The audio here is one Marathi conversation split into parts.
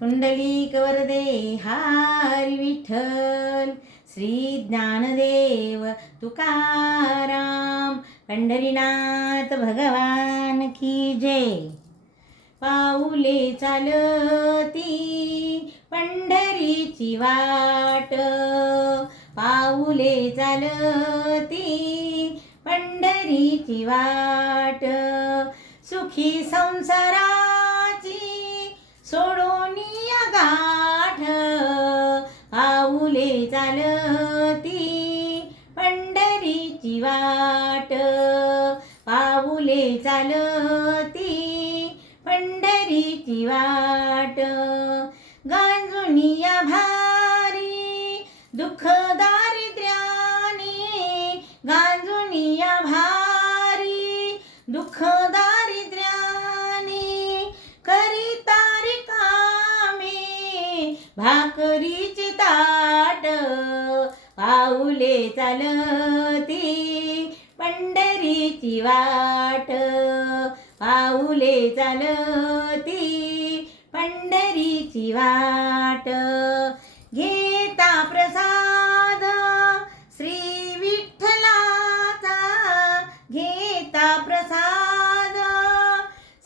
पुंडलिक वरदे हरी विठ्ठल, श्री ज्ञानदेव तुकाराम, पंढरीनाथ भगवान की जय. पाऊले चालती पंढरीची वाट, पाऊले चालती पंढरीची वाट, सुखी संसाराची सोडून या गाठ, पाऊले चालती पंढरीची वाट, पाऊले चालती पंढरीची वाट. गांजुनिया भारी दुःख दारिद्र्याने, गांजुनिया भारी दुःख दारिद्र्याने, करिता रिकामे भाकरीचे ताट, पाऊले चालती पंढरीची वाट, पाऊले चालती पंढरीची वाट. घेता प्रसाद श्री विठ्ठलाचा, घेता प्रसाद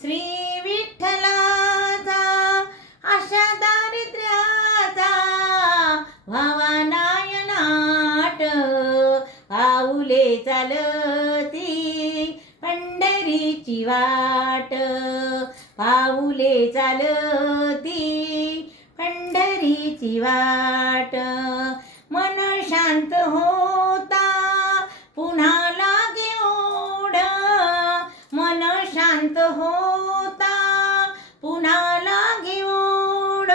श्री विठ्ठलाचा, अशा दारिद्र्याचा व्हावा नायनाट, पाऊले चालती पंढरीची वाट, पाऊले चालती पंढरीची वाट. मन शांत होता पुन्हा लागे ओढ, मन शांत होता पुन्हा लागे ओढ,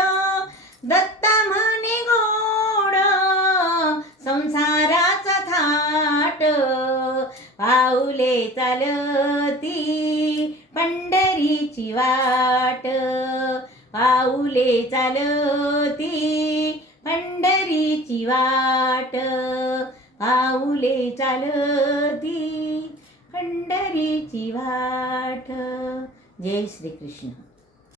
दत्ता म्हणे गोड संसाराचा थाट, पाऊले चालती पंढरीची वाट, पाऊले चालती पंढरीची वाट, पाऊले चालती पंढरीची वाट. जय श्री कृष्ण.